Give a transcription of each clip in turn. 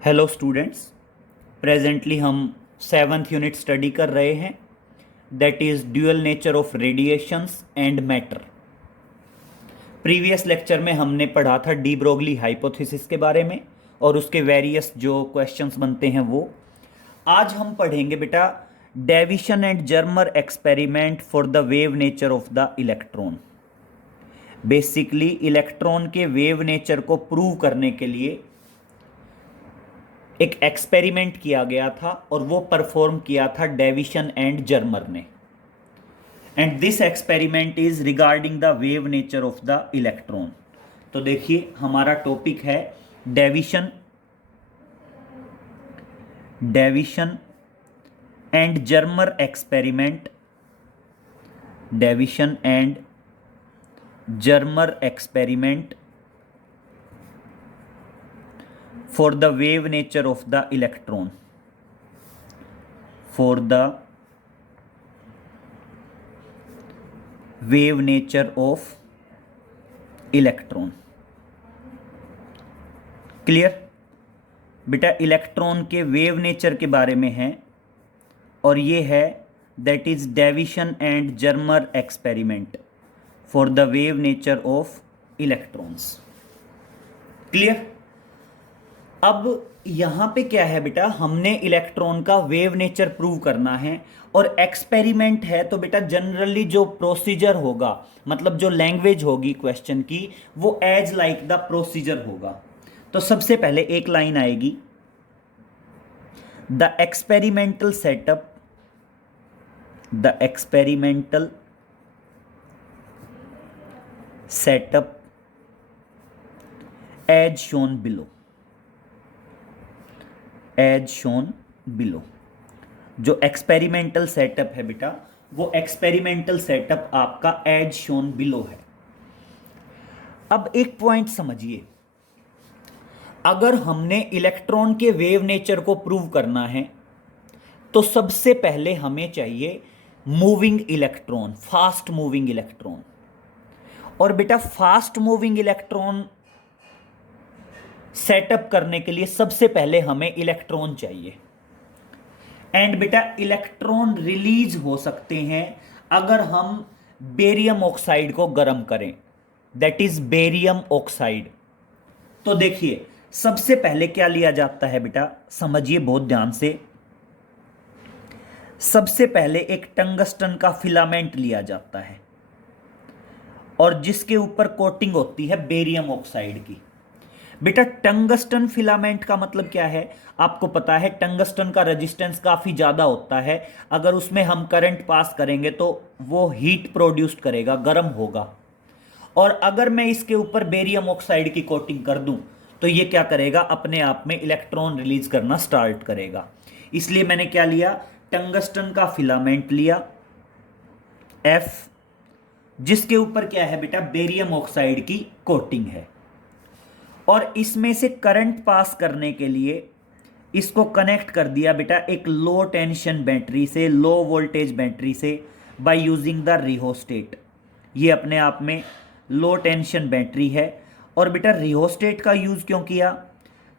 Hello students. Presently हम seventh unit study कर रहे हैं, that is dual nature of radiations and matter. Previous lecture में हमने पढ़ा था डी ब्रोगली हाइपोथेसिस के बारे में और उसके वेरियस जो क्वेश्चंस बनते हैं वो। आज हम पढ़ेंगे बेटा deviation and Germer experiment for the wave nature of the electron. Basically electron के वेव नेचर को प्रूव करने के लिए एक एक्सपेरिमेंट किया गया था और वो परफॉर्म किया था डेविशन एंड जर्मर ने। And this experiment is regarding the wave nature of the electron. तो देखिए हमारा टॉपिक है deviation deviation and Germer experiment. Deviation and Germer experiment for the wave nature of the electron, for the wave nature of electron। Clear बेटा, electron के wave nature के बारे में है और ये है that is deviation and Germer experiment for the wave nature of electrons. Clear. अब यहाँ पे क्या है बेटा, हमने इलेक्ट्रॉन का वेव नेचर प्रूव करना है और एक्सपेरिमेंट है, तो बेटा जनरली जो प्रोसीजर होगा, मतलब जो लैंग्वेज होगी क्वेश्चन की, वो एज लाइक द प्रोसीजर होगा। तो सबसे पहले एक लाइन आएगी, the experimental setup as shown below. As shown below जो एक्सपेरिमेंटल सेटअप है बेटा, वो एक्सपेरिमेंटल सेटअप आपका एज शोन बिलो है। अब एक पॉइंट समझिए, अगर हमने इलेक्ट्रॉन के वेव नेचर को प्रूव करना है तो सबसे पहले हमें चाहिए moving electron, fast moving electron. और बेटा फास्ट मूविंग इलेक्ट्रॉन सेटअप करने के लिए सबसे पहले हमें इलेक्ट्रॉन चाहिए। एंड बेटा इलेक्ट्रॉन रिलीज हो सकते हैं अगर हम बेरियम ऑक्साइड को गर्म करें, दैट इज बेरियम ऑक्साइड। तो देखिए सबसे पहले क्या लिया जाता है बेटा, समझिए बहुत ध्यान से। सबसे पहले एक टंगस्टन का फिलामेंट लिया जाता है और जिसके ऊपर कोटिंग होती है बेरियम ऑक्साइड की। बेटा टंगस्टन फिलामेंट का मतलब क्या है, आपको पता है टंगस्टन का रेजिस्टेंस काफी ज्यादा होता है। अगर उसमें हम करंट पास करेंगे तो वो हीट प्रोड्यूस करेगा, गर्म होगा। और अगर मैं इसके ऊपर बेरियम ऑक्साइड की कोटिंग कर दूं तो ये क्या करेगा, अपने आप में इलेक्ट्रॉन रिलीज करना स्टार्ट करेगा। इसलिए मैंने क्या लिया, टंगस्टन का फिलामेंट लिया F, जिसके ऊपर क्या है बेटा, बेरियम ऑक्साइड की कोटिंग है। और इसमें से करंट पास करने के लिए इसको कनेक्ट कर दिया बेटा एक लो टेंशन बैटरी से, लो वोल्टेज बैटरी से, बाय यूजिंग द रिहोस्टेट। ये अपने आप में लो टेंशन बैटरी है। और बेटा रिहोस्टेट का यूज़ क्यों किया,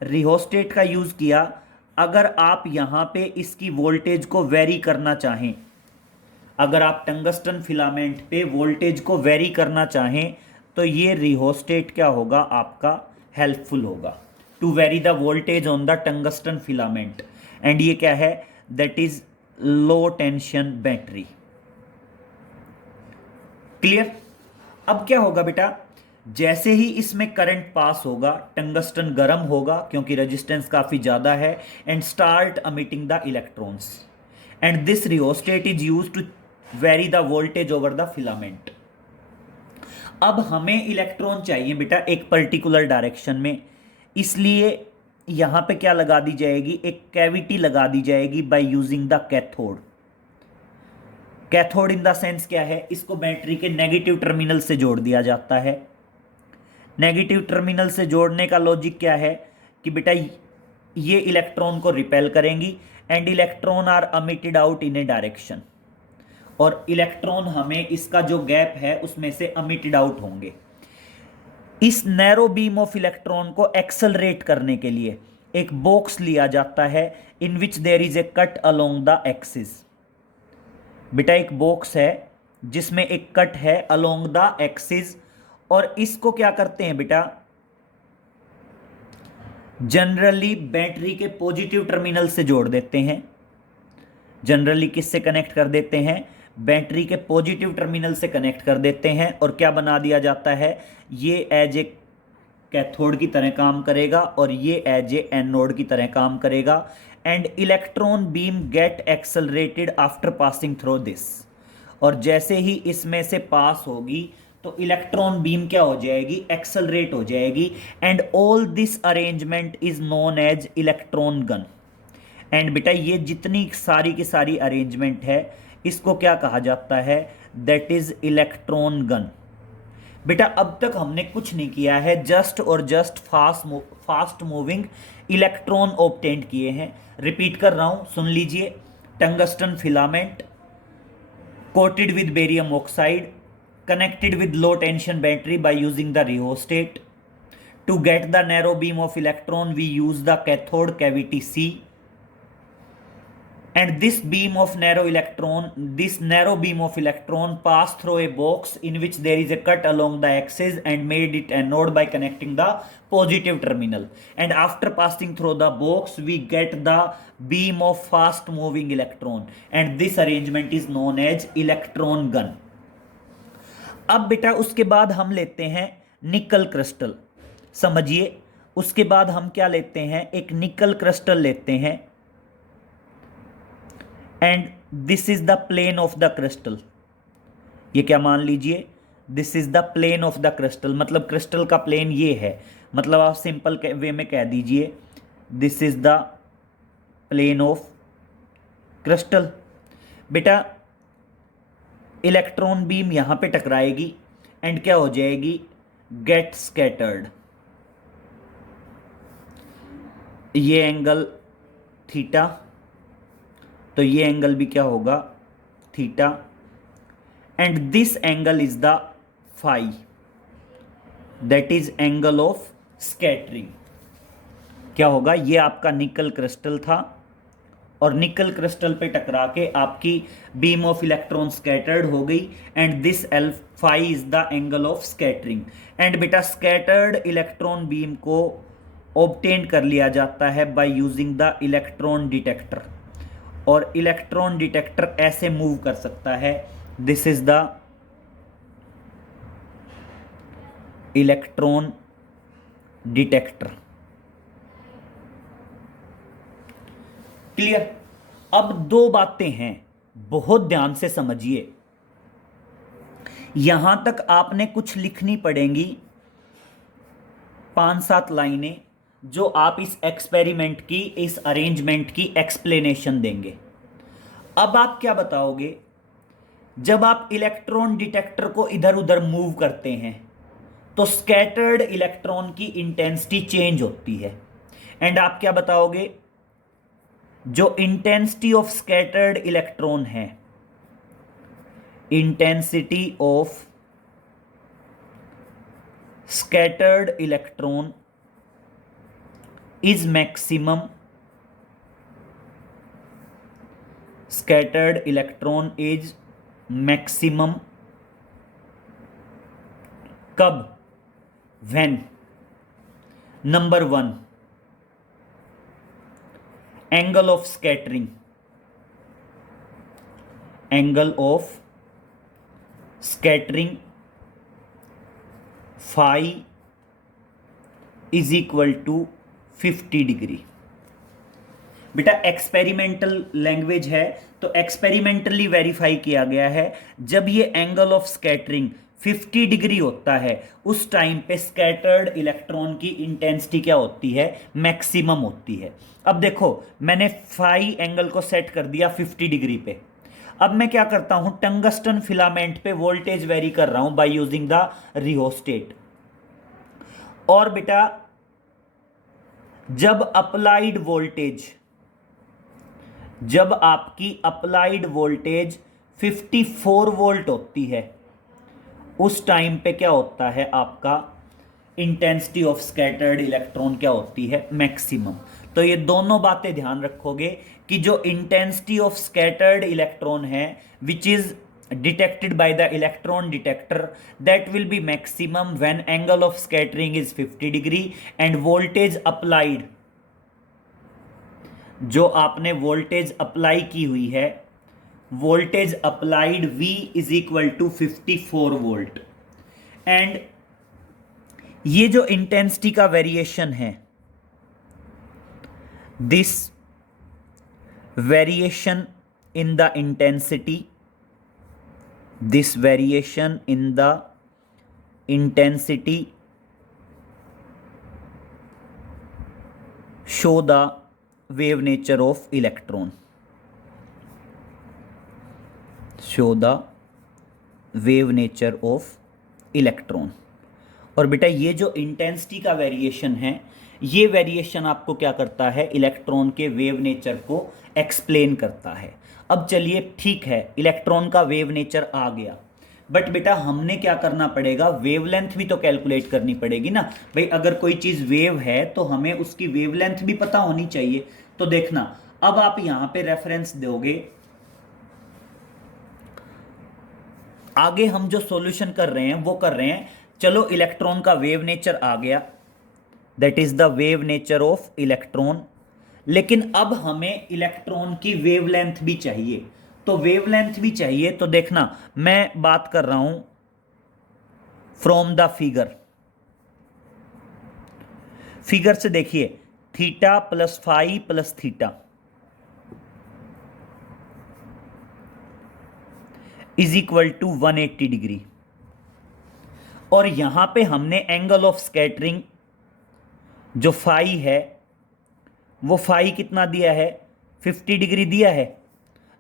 रिहोस्टेट का यूज़ किया अगर आप यहाँ पे इसकी वोल्टेज को वेरी करना चाहें, अगर आप टंगस्टन फिलामेंट पे वोल्टेज को वेरी करना चाहें तो ये रिहोस्टेट क्या होगा, आपका हेल्पफुल होगा to vary the voltage on the tungsten filament. And ये क्या है, that is low tension battery. Clear. अब क्या होगा बेटा, जैसे ही इसमें करंट पास होगा टंगस्टन गर्म होगा क्योंकि रेजिस्टेंस काफी ज्यादा है, and start emitting the electrons. And this rheostat is used to vary the voltage over the filament. अब हमें इलेक्ट्रॉन चाहिए बेटा एक पर्टिकुलर डायरेक्शन में, इसलिए यहां पे क्या लगा दी जाएगी, एक कैविटी लगा दी जाएगी bye using the cathode. Cathode in the sense क्या है, इसको बैटरी के नेगेटिव टर्मिनल से जोड़ दिया जाता है। नेगेटिव टर्मिनल से जोड़ने का लॉजिक क्या है कि बेटा ये इलेक्ट्रॉन को रिपेल करेंगी and electron are emitted out in a direction, और इलेक्ट्रॉन हमें इसका जो गैप है उसमें से एमिटेड आउट होंगे। इस नैरो बीम ऑफ इलेक्ट्रॉन को एक्सेलरेट करने के लिए एक बॉक्स लिया जाता है in which there is a cut along the axis. बेटा एक बॉक्स है जिसमें एक कट है अलोंग द एक्सिस, और इसको क्या करते हैं बेटा, जनरली बैटरी के पॉजिटिव टर्मिनल से जोड़ देते हैं। जनरली किससे कनेक्ट कर देते हैं, बैटरी के पॉजिटिव टर्मिनल से कनेक्ट कर देते हैं, और क्या बना दिया जाता है, ये एज ए कैथोड की तरह काम करेगा और ये एज ए एनोड की तरह काम करेगा। And electron beam get accelerated after passing through this, और जैसे ही इसमें से पास होगी तो इलेक्ट्रॉन बीम क्या हो जाएगी, एक्सेलरेट हो जाएगी। And all this arrangement is known as electron gun. And बेटा ये जितनी सारी की सारी अरेंजमेंट है इसको क्या कहा जाता है, दैट इज इलेक्ट्रॉन गन। बेटा अब तक हमने कुछ नहीं किया है, जस्ट और just fast moving electron obtain किए हैं। रिपीट कर रहा हूं, सुन लीजिए। Tungsten filament coated with barium oxide connected with low tension battery by using the rheostat. To get the narrow beam of electron we use the cathode cavity C, and this narrow beam of electron pass through a box in which there is a cut along the axis and made it anode by connecting the positive terminal, and after passing through the box we get the beam of fast moving electron, and this arrangement is known as electron gun. अब बेटा उसके बाद हम लेते हैं nickel crystal. समझिए, उसके बाद हम क्या लेते हैं, एक निकल क्रिस्टल लेते हैं, and this is the plane of the crystal. ये क्या मान लीजिए, this is the plane of the crystal, मतलब क्रिस्टल का प्लेन ये है। मतलब आप सिंपल वे में कह दीजिए this is the plane of crystal. बेटा इलेक्ट्रॉन बीम यहां पे टकराएगी एंड क्या हो जाएगी, गेट स्कैटर्ड। ये एंगल थीटा, तो ये एंगल भी क्या होगा, theta. And this angle is the phi, that is angle of scattering. क्या होगा, ये आपका निकल क्रिस्टल था और निकल क्रिस्टल पे टकरा के आपकी बीम ऑफ इलेक्ट्रॉन स्कैटर्ड हो गई, and this phi is the angle of scattering. And बेटा स्कैटर्ड इलेक्ट्रॉन बीम को ऑब्टेन कर लिया जाता है by using the electron detector, और इलेक्ट्रॉन डिटेक्टर ऐसे मूव कर सकता है, this is the electron detector. Clear. अब दो बातें हैं, बहुत ध्यान से समझिए। यहां तक आपने कुछ लिखनी पड़ेंगी, 5-7 लाइनें, जो आप इस एक्सपेरिमेंट की, इस अरेंजमेंट की एक्सप्लेनेशन देंगे। अब आप क्या बताओगे, जब आप इलेक्ट्रॉन डिटेक्टर को इधर उधर मूव करते हैं तो स्कैटर्ड इलेक्ट्रॉन की इंटेंसिटी चेंज होती है, एंड आप क्या बताओगे, जो इंटेंसिटी ऑफ स्कैटर्ड इलेक्ट्रॉन है, intensity of scattered electron is maximum, scattered electron is maximum कब, when number 1 angle of scattering, angle of scattering phi is equal to 50 degree. बेटा एक्सपेरिमेंटल लैंग्वेज है तो एक्सपेरिमेंटली वेरीफाई किया गया है, जब ये एंगल ऑफ स्कैटरिंग 50 डिग्री होता है उस टाइम पे स्कैटर्ड इलेक्ट्रॉन की इंटेंसिटी क्या होती है, मैक्सिमम होती है। अब देखो मैंने फाई एंगल को सेट कर दिया 50 डिग्री पे। अब मैं क्या करता हूं, टंगस्टन फिलामेंट पे वोल्टेज वेरी कर रहा हूं बाय यूजिंग द रिहोस्टेट। और बेटा जब अप्लाइड वोल्टेज, जब आपकी अप्लाइड वोल्टेज 54 वोल्ट होती है उस टाइम पे क्या होता है, आपका इंटेंसिटी ऑफ स्कैटर्ड इलेक्ट्रॉन क्या होती है, मैक्सिमम। तो ये दोनों बातें ध्यान रखोगे कि जो इंटेंसिटी ऑफ स्कैटर्ड इलेक्ट्रॉन है which is detected by the electron detector, that will be maximum when angle of scattering is 50 degree and voltage applied, जो आपने वोल्टेज अप्लाई की हुई है, voltage applied V is equal to 54 volt. And ये जो intensity का variation है, this variation in the intensity, this variation in the intensity show the wave nature of electron, show the wave nature of electron। और बेटा ये जो intensity का variation है, ये वेरिएशन आपको क्या करता है, इलेक्ट्रॉन के वेव नेचर को एक्सप्लेन करता है। अब चलिए ठीक है, इलेक्ट्रॉन का वेव नेचर आ गया, बट बेटा हमने क्या करना पड़ेगा, वेवलेंथ भी तो कैलकुलेट करनी पड़ेगी ना भाई। अगर कोई चीज़ वेव है तो हमें उसकी वेवलेंथ भी पता होनी चाहिए। तो देखना, अब आप यहां पे रेफरेंस दोगे, आगे हम जो सॉल्यूशन कर रहे हैं वो कर रहे हैं, चलो इलेक्ट्रॉन का वेव नेचर आ गया, that is the wave nature of electron, लेकिन अब हमें इलेक्ट्रॉन की वेवलेंथ भी चाहिए। तो वेवलेंथ भी चाहिए, तो देखना मैं बात कर रहा हूं फ्रॉम द फिगर, फिगर से देखिए, theta plus phi plus theta is equal to 180 degree. और यहां पे हमने एंगल ऑफ स्कैटरिंग जो फाई है, वो फाई कितना दिया है, 50 डिग्री दिया है।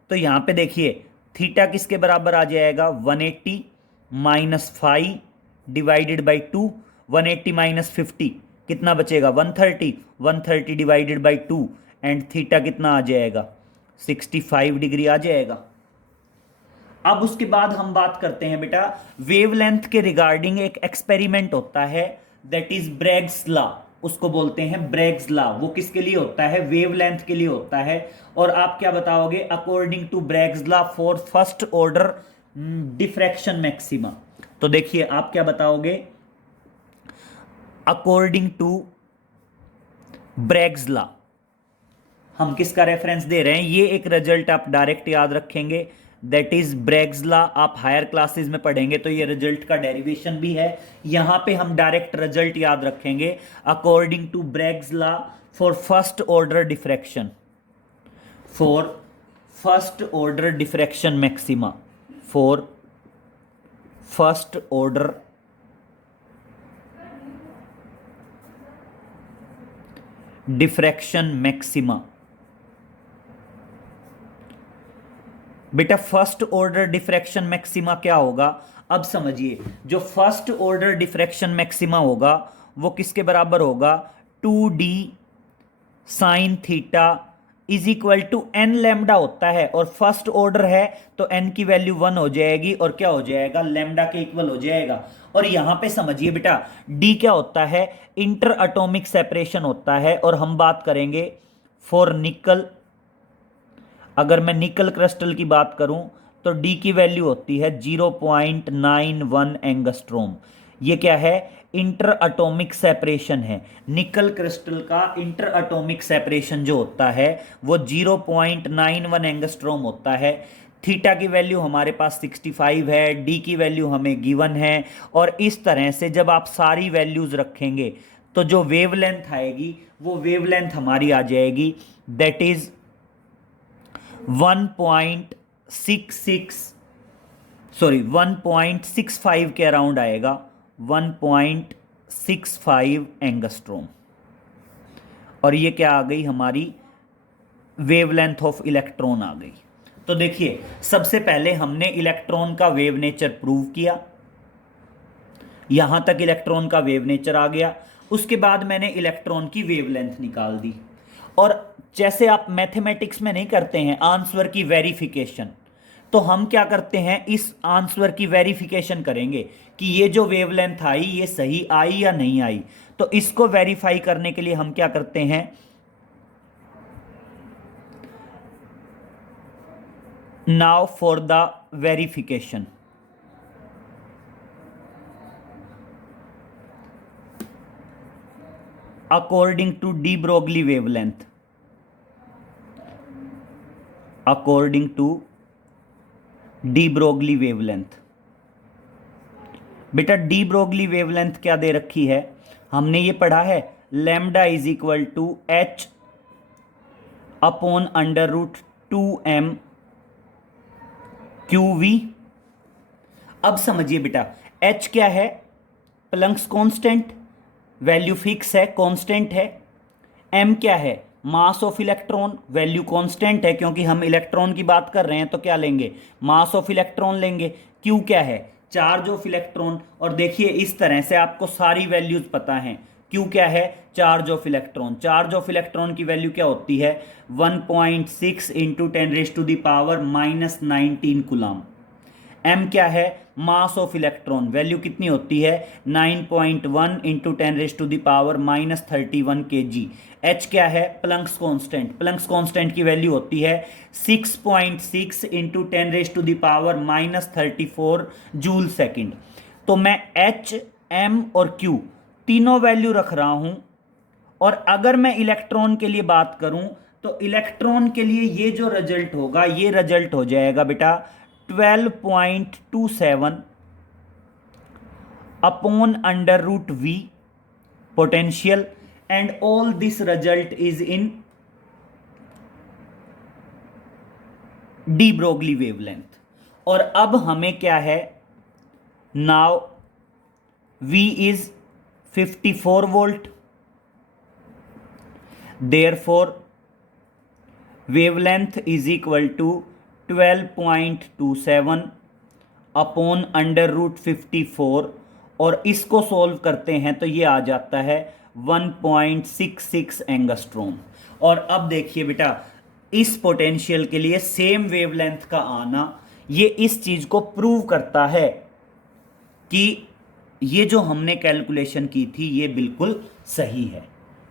तो यहां पे देखिए थीटा किसके बराबर आ जाएगा, 180 minus phi divided by 2, 180 minus 50 कितना बचेगा, 130, 130 डिवाइडेड बाई 2 एंड थीटा कितना आ जाएगा, 65 डिग्री आ जाएगा। अब उसके बाद हम बात करते हैं बेटा वेवलेंथ के रिगार्डिंग, एक एक्सपेरिमेंट होता है दैट इज ब्रैग्स लॉ, उसको बोलते हैं ब्रैग्स लॉ। वो किसके लिए होता है, वेवलेंथ के लिए होता है। और आप क्या बताओगे, according to Bragg's law for first order diffraction maxima. तो देखिए आप क्या बताओगे, अकॉर्डिंग टू ब्रैग्स लॉ, हम किसका रेफरेंस दे रहे हैं, ये एक रिजल्ट आप डायरेक्ट याद रखेंगे, दैट इज ब्रैग्स लॉ। आप हायर क्लासेस में पढ़ेंगे तो ये रिजल्ट का डेरिवेशन भी है, यहां पे हम डायरेक्ट रिजल्ट याद रखेंगे, according to Bragg's law for first order diffraction, for first order diffraction maxima, for first order diffraction maxima. बेटा फर्स्ट ऑर्डर डिफ्रैक्शन मैक्सिमा क्या होगा, अब समझिए, जो फर्स्ट ऑर्डर डिफ्रैक्शन मैक्सिमा होगा वो किसके बराबर होगा, 2d sine theta is equal to n lambda होता है, और फर्स्ट ऑर्डर है तो n की वैल्यू 1 हो जाएगी और क्या हो जाएगा, लैम्डा के इक्वल हो जाएगा। और यहां पे समझिए बेटा d क्या होता है, इंटर एटॉमिक सेपरेशन होता है। और हम बात करेंगे फॉर निकल, अगर मैं निकल क्रिस्टल की बात करूं तो D की वैल्यू होती है 0.91 एंगस्ट्रोम। ये क्या है, इंटर एटॉमिक सेपरेशन है, निकल क्रिस्टल का इंटर एटॉमिक सेपरेशन जो होता है वो 0.91 एंगस्ट्रोम होता है। थीटा की वैल्यू हमारे पास 65 है, D की वैल्यू हमें गिवन है। और इस तरह से जब आप सारी वैल्यूज रखेंगे तो जो वेवलेंथ आएगी वो वेवलेंथ हमारी आ जाएगी, दैट इज 1.65 के अराउंड आएगा, 1.65 एंगस्ट्रोम। और ये क्या आ गई, हमारी वेवलेंथ ऑफ इलेक्ट्रॉन आ गई। तो देखिए सबसे पहले हमने इलेक्ट्रॉन का वेव नेचर प्रूव किया, यहां तक इलेक्ट्रॉन का वेव नेचर आ गया। उसके बाद मैंने इलेक्ट्रॉन की वेवलेंथ निकाल दी। और जैसे आप मैथमेटिक्स में नहीं करते हैं आंसर की वेरिफिकेशन, तो हम क्या करते हैं, इस आंसर की वेरिफिकेशन करेंगे कि ये जो वेवलेंथ आई ये सही आई या नहीं आई। तो इसको वेरीफाई करने के लिए हम क्या करते हैं, now for the verification, according to de Broglie wavelength, according to de Broglie wavelength। बेटा डी ब्रोगली वेवलेंथ क्या दे रखी है, हमने ये पढ़ा है, lambda is equal to h upon under root 2m q v. अब समझिए बेटा, एच क्या है, प्लंक्स कांस्टेंट, वैल्यू फिक्स है, कांस्टेंट है। एम क्या है, mass of electron, value constant है क्योंकि हम इलेक्ट्रॉन की बात कर रहे हैं तो क्या लेंगे, मास ऑफ इलेक्ट्रॉन लेंगे। क्यू क्या है, चार्ज ऑफ इलेक्ट्रॉन। और देखिए इस तरह से आपको सारी वैल्यूज पता हैं। क्यू क्या है, charge of electron. Charge of electron की वैल्यू क्या होती है, 1.6 इंटू 10⁻⁻⁻19 कूलम। एम क्या है, मास ऑफ इलेक्ट्रॉन, वैल्यू कितनी होती है 9.1 इंटू 10⁻⁻31 kg। एच क्या है, प्लंक्स कांस्टेंट। प्लंक्स कांस्टेंट की वैल्यू होती है 6.6 इंटू 10⁻34 जूल सेकेंड। तो मैं एच, एम और क्यू तीनों वैल्यू रख रहा हूं। और अगर मैं इलेक्ट्रॉन के लिए बात करूं तो इलेक्ट्रॉन के लिए ये जो रिजल्ट होगा, ये रिजल्ट हो जाएगा बेटा 12.27 upon under root v potential, and all this result is in de Broglie wavelength. और अब हमें क्या है, now V is 54 volt, therefore wavelength is equal to 12.27 upon under root 54। और इसको सॉल्व करते हैं तो ये आ जाता है 1.66 एंगस्ट्रॉम। और अब देखिए बेटा, इस पोटेंशियल के लिए सेम वेवलेंथ का आना, ये इस चीज को प्रूव करता है कि ये जो हमने कैलकुलेशन की थी ये बिल्कुल सही है।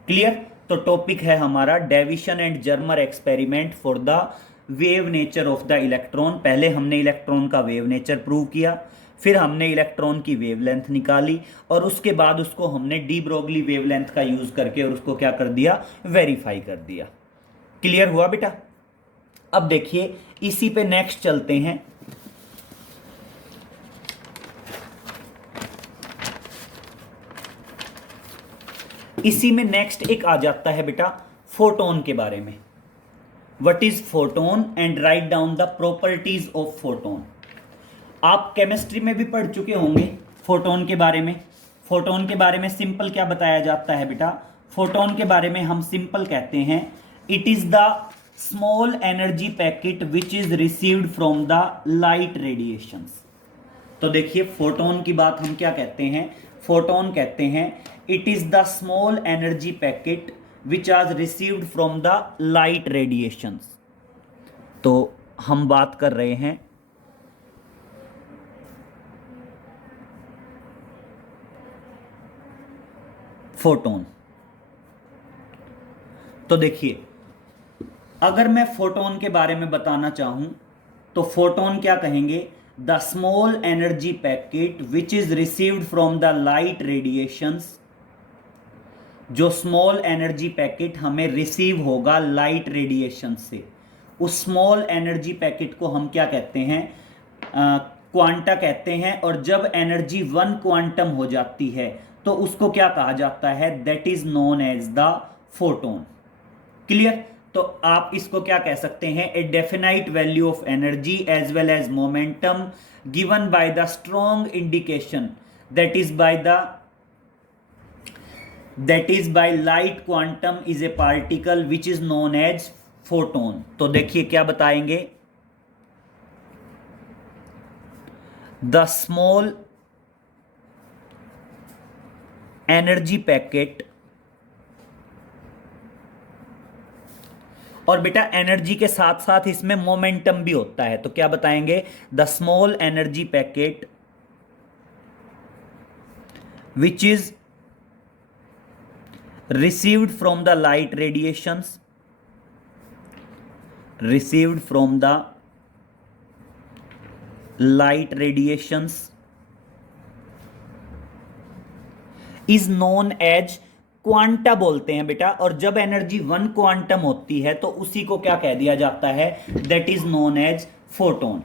क्लियर। तो टॉपिक है हमारा Davisson and Germer experiment for the wave nature of the electron. पहले हमने इलेक्ट्रॉन का वेव नेचर प्रूव किया, फिर हमने इलेक्ट्रॉन की वेवलेंथ निकाली, और उसके बाद उसको हमने डी ब्रोगली वेवलेंथ का यूज करके और उसको क्या कर दिया, वेरीफाई कर दिया। क्लियर हुआ बेटा। अब देखिए इसी पे नेक्स्ट चलते हैं। इसी में नेक्स्ट एक आ जाता है बेटा फोटोन के बारे में। What is photon and write down the properties of photon. आप केमिस्ट्री में भी पढ़ चुके होंगे फोटोन के बारे में। फोटोन के बारे में सिंपल क्या बताया जाता है बेटा, फोटोन के बारे में हम सिंपल कहते हैं it is the small energy packet which is received from the light radiations. तो देखिए फोटोन की बात हम क्या कहते हैं, फोटोन कहते हैं it is the small energy packet which are received from the light radiations. तो हम बात कर रहे हैं फोटोन। तो देखिए अगर मैं फोटोन के बारे में बताना चाहूं तो फोटोन क्या कहेंगे, the small energy packet which is received from the light radiations. जो स्मॉल एनर्जी पैकेट हमें रिसीव होगा लाइट रेडिएशन से, उस स्मॉल एनर्जी पैकेट को हम क्या कहते हैं, क्वांटा कहते हैं। और जब एनर्जी 1 क्वांटम हो जाती है तो उसको क्या कहा जाता है, that is known as the photon. Clear. तो आप इसको क्या कह सकते हैं, a definite value of energy as well as momentum given by the strong indication that is by light quantum is a particle which is known as photon. तो देखिए क्या बताएंगे, द स्मॉल एनर्जी पैकेट और बेटा energy के साथ साथ इसमें मोमेंटम भी होता है, तो क्या बताएंगे? The small energy packet which is received from the light radiations, received from the light radiations is known as quanta बोलते हैं बेटा। और जब एनर्जी 1 क्वांटम होती है तो उसी को क्या कह दिया जाता है? That is known as photon.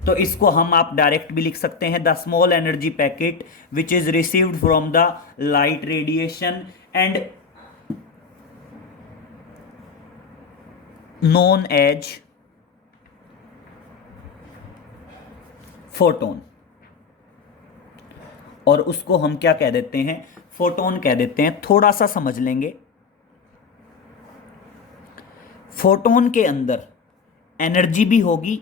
तो इसको हम आप डायरेक्ट भी लिख सकते हैं, the small energy packet which is received from the light radiation and known as photon. और उसको हम क्या कह देते हैं? फोटोन कह देते हैं। थोड़ा सा समझ लेंगे, फोटोन के अंदर एनर्जी भी होगी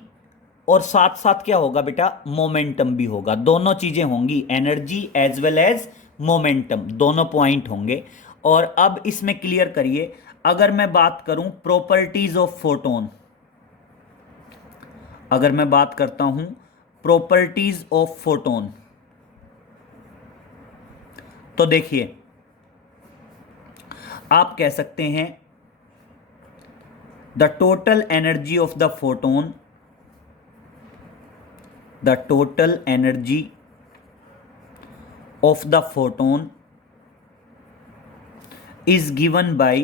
और साथ साथ क्या होगा बेटा? मोमेंटम भी होगा। दोनों चीजें होंगी, energy as well as momentum, दोनों पॉइंट होंगे। और अब इसमें क्लियर करिए, अगर मैं बात करूं प्रॉपर्टीज ऑफ फोटोन, अगर मैं बात करता हूं प्रॉपर्टीज ऑफ फोटोन, तो देखिए आप कह सकते हैं the total energy of the photon, the total energy of the photon is given by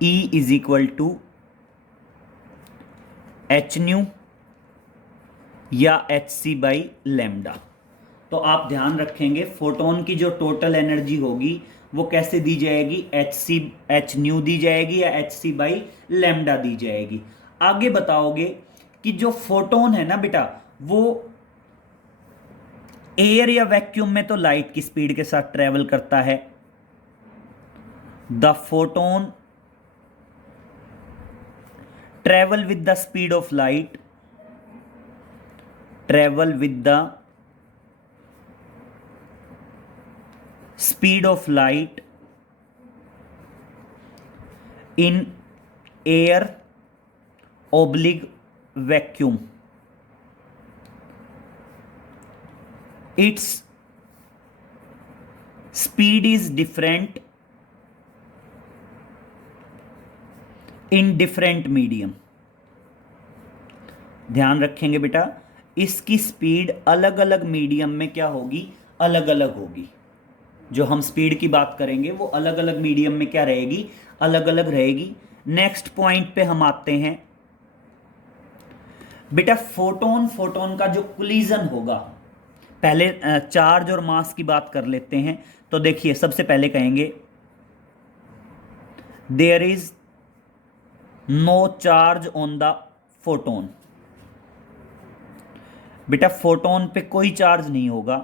E is equal to h new या एच सी बाई लेमडा। तो आप ध्यान रखेंगे फोटोन की जो टोटल एनर्जी होगी वो कैसे दी जाएगी? एच न्यू दी जाएगी या एच सी बाई लेमडा दी जाएगी। आगे बताओगे कि जो फोटोन है ना बेटा, वो एयर या वैक्यूम में तो लाइट की स्पीड के साथ ट्रेवल करता है। The photon travel with the speed of light, travel with the speed of light in air oblique vacuum. Its speed is different in different medium. ध्यान रखेंगे बेटा, इसकी स्पीड अलग अलग मीडियम में क्या होगी? अलग अलग होगी। जो हम स्पीड की बात करेंगे वो अलग अलग मीडियम में क्या रहेगी? अलग अलग रहेगी। नेक्स्ट पॉइंट पे हम आते हैं बेटा, फोटोन का जो कोलिजन होगा, पहले चार्ज और मास की बात कर लेते हैं। तो देखिए सबसे पहले कहेंगे there is no charge on the photon. बेटा फोटोन पे कोई चार्ज नहीं होगा।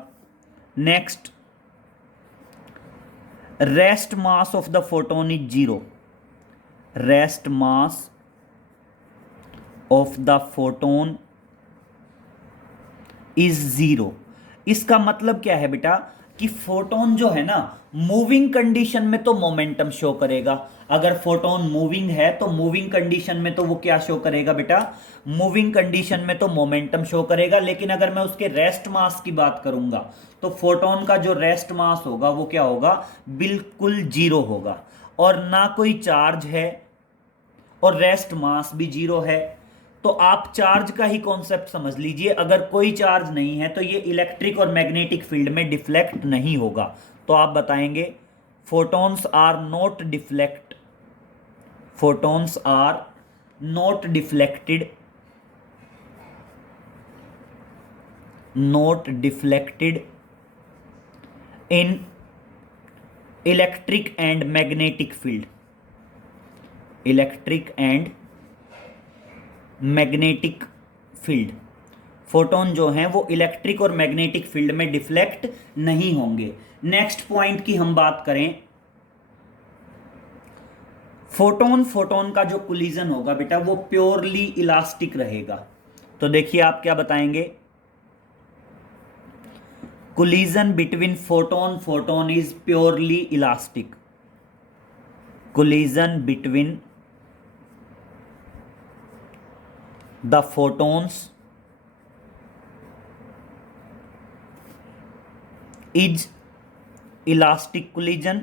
Next, rest mass of the photon is zero. Rest mass of the photon is zero. इसका मतलब क्या है बेटा कि फोटोन जो है ना, मूविंग कंडीशन में तो मोमेंटम शो करेगा। अगर फोटोन मूविंग है तो मूविंग कंडीशन में तो वो क्या शो करेगा बेटा? मूविंग कंडीशन में तो मोमेंटम शो करेगा। लेकिन अगर मैं उसके रेस्ट मास की बात करूंगा तो फोटोन का जो रेस्ट मास होगा वो क्या होगा? बिल्कुल जीरो होगा। और ना कोई चार्ज है और रेस्ट मास भी जीरो है। तो आप चार्ज का ही कॉन्सेप्ट समझ लीजिए, अगर कोई चार्ज नहीं है तो ये इलेक्ट्रिक और मैग्नेटिक फील्ड में डिफ्लेक्ट नहीं होगा। तो आप बताएंगे photons are not deflect, photons are not deflected, not deflected in electric and magnetic field, electric and magnetic field. Photon जो हैं वो इलेक्ट्रिक और मैग्नेटिक फील्ड में डिफ्लेक्ट नहीं होंगे। नेक्स्ट पॉइंट की हम बात करें, फोटोन का जो कोलिजन होगा बेटा वो प्योरली इलास्टिक रहेगा। तो देखिए आप क्या बताएंगे? Collision between photon is purely elastic. collision between the photons is elastic collision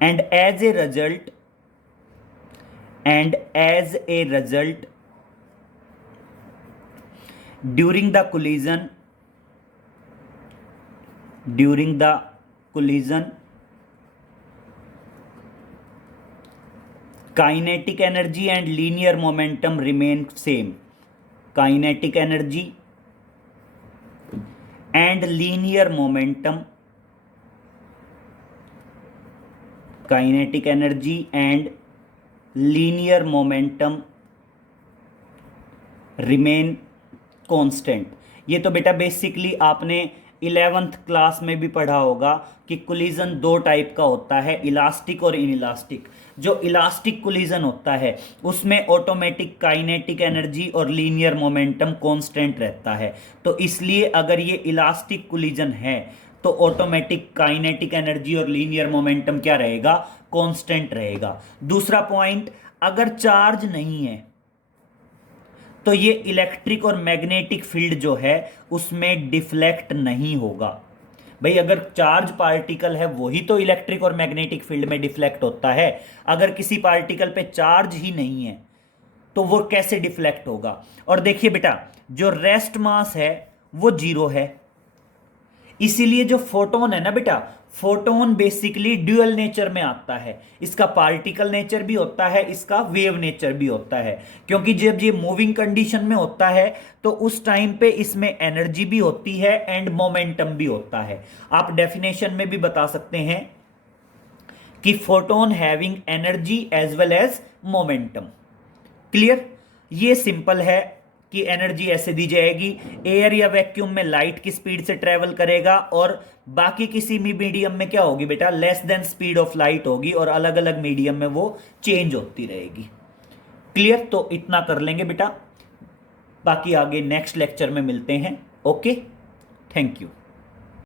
and as a result during the collision kinetic energy and linear momentum remain same. Kinetic energy and linear momentum remain constant. ये तो बेटा basically आपने 11th class में भी पढ़ा होगा कि collision दो टाइप का होता है, इलास्टिक और इनइलास्टिक। जो इलास्टिक कोलिजन होता है उसमें ऑटोमेटिक काइनेटिक एनर्जी और लीनियर मोमेंटम कांस्टेंट रहता है, तो इसलिए अगर ये इलास्टिक कोलिजन है तो ऑटोमेटिक काइनेटिक एनर्जी और लीनियर मोमेंटम क्या रहेगा? कांस्टेंट रहेगा। दूसरा पॉइंट, अगर चार्ज नहीं है तो ये इलेक्ट्रिक और मैग्नेटिक फील्ड जो है उसमें डिफ्लेक्ट नहीं होगा। भाई अगर चार्ज पार्टिकल है वही तो इलेक्ट्रिक और मैग्नेटिक फील्ड में डिफ्लेक्ट होता है। अगर किसी पार्टिकल पे चार्ज ही नहीं है तो वो कैसे डिफ्लेक्ट होगा? और देखिए बेटा, जो रेस्ट मास है वो जीरो है, इसीलिए जो फोटोन है ना बेटा, फोटोन बेसिकली ड्यूअल नेचर में आता है। इसका पार्टिकल नेचर भी होता है, इसका वेव नेचर भी होता है, क्योंकि जब ये मूविंग कंडीशन में होता है तो उस टाइम पे इसमें एनर्जी भी होती है एंड मोमेंटम भी होता है। आप डेफिनेशन में भी बता सकते हैं कि photon having energy as well as momentum. Clear? ये सिंपल है कि एनर्जी ऐसे दी जाएगी, एयर या वैक्यूम में लाइट की स्पीड से ट्रेवल करेगा और बाकी किसी भी मीडियम में क्या होगी बेटा? Less than speed of light होगी और अलग अलग मीडियम में वो चेंज होती रहेगी। क्लियर? तो इतना कर लेंगे बेटा, बाकी आगे नेक्स्ट लेक्चर में मिलते हैं। Okay, thank you.